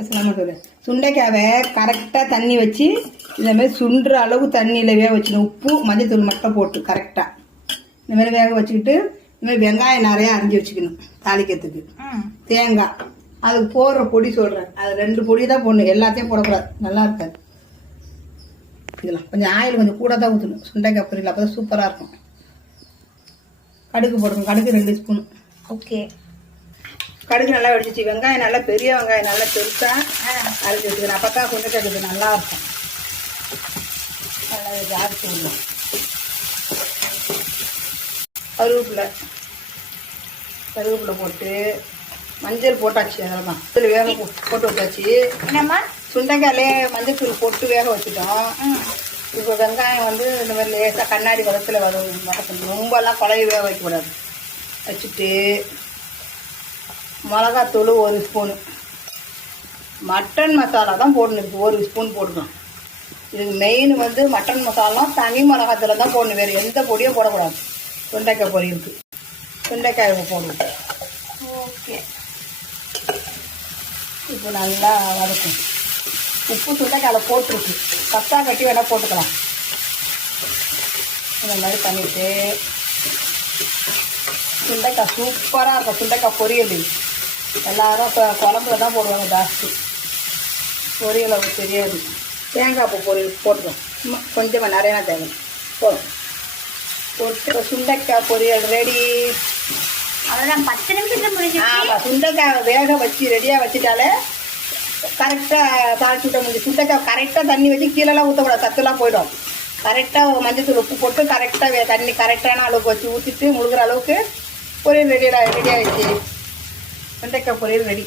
பேசலாமா சொல்லு. சுண்டைக்காவை கரெக்டாக தண்ணி வச்சு இந்தமாதிரி சுண்டுற அளவு தண்ணியில் வேக வச்சுக்கணும். உப்பு மஞ்சத்தூள் மட்டும் போட்டு கரெக்டாக இந்தமாதிரி வேக வச்சுக்கிட்டு இந்தமாதிரி வெங்காயம் நிறையா அரிஞ்சு வச்சுக்கணும். தாளிக்கிறதுக்கு தேங்காய் அதுக்கு போடுற பொடி சொல்கிறேன். அது 2 பொடி தான் போடணும், எல்லாத்தையும் போடக்கூடாது, நல்லா இருக்காது. இதெல்லாம் கொஞ்சம் ஆயில் கொஞ்சம் கூட தான் ஊற்றணும். சுண்டைக்காய் பொரியல் அப்போ தான் சூப்பராக இருக்கும். கடுகு போடணும், கடுகு 2 ஸ்பூன். ஓகே. கடுகு நல்லா வெடிச்சிச்சு. வெங்காயம் நல்லா பெரிய வெங்காயம் நல்லா பெருசாக அரைச்சி வச்சுக்கணும். அப்போ தான் சுண்டைக்காய் நல்லா இருக்கும். நல்லா இது அரைச்சி விடணும். கருவேப்பிலை போட்டு மஞ்சள் போட்டாச்சு. அதெல்லாம் இதில் வேக போட்டு வச்சாச்சு. என்னம்மா சுண்டைக்காயிலே மஞ்சள் தூள் போட்டு வேக வச்சுட்டோம். இப்போ வெங்காயம் வந்து இந்த மாதிரி லேசாக கண்ணாடி வதத்தில் வதக்கணும். ரொம்பலாம் குழம்பு வேக வைக்கக்கூடாது. வச்சுட்டு மிளகாத்தூள் 1 ஸ்பூனு, மட்டன் மசாலா தான் போடணும். இதுக்கு 1 ஸ்பூன் போட்டுக்கணும். இதுக்கு மெயின் வந்து மட்டன் மசாலா தனி மிளகாத்தூள் தான் போடணும், வேறு எந்த பொடியும் போடக்கூடாது. சுண்டைக்காய் பொரியலுக்கு சுண்டைக்காய் போடுவோம். ஓகே. இப்போ நல்லா வதக்கும். உப்பு சுண்டைக்காயில் போட்டுருக்கு, கத்தா கட்டி வேணால் போட்டுக்கலாம். இந்த மாதிரி பண்ணிவிட்டு சுண்டைக்காய் சூப்பராக இருக்கும். சுண்டைக்காய் பொரியல் எல்லாரும் இப்போ குழம்புல தான் போடுவாங்க ஜாஸ்தி, பொரியல் அவங்களுக்கு தெரியாது. தேங்காய் பூ பொரியல் போட்டுக்கோம். கொஞ்சமாக நிறையா தேவை போதும். போட்டு சுண்டைக்காய் பொரியல் ரெடி. அவ்வளோதான், 10 நிமிஷத்தில் முடிஞ்சு. ஆமாம், சுண்டைக்காய் வேக வச்சு ரெடியாக வச்சுட்டாலே கரெக்டாக தாளிச்சு விட்ட முடிஞ்சு. சுண்டைக்காய் கரெக்டாக தண்ணி வச்சு கீழெல்லாம் ஊற்றக்கூடாது, சத்துலாம் போயிடும். கரெக்டாக மஞ்சத்தூள் உப்பு போட்டு கரெக்டாக தண்ணி கரெக்டான அளவுக்கு வச்சு ஊற்றிட்டு முழுகிற அளவுக்கு பொரியல் ரெடி ஆகிடுச்சு. சுண்டைக்காய் பொரியல் ரெடி.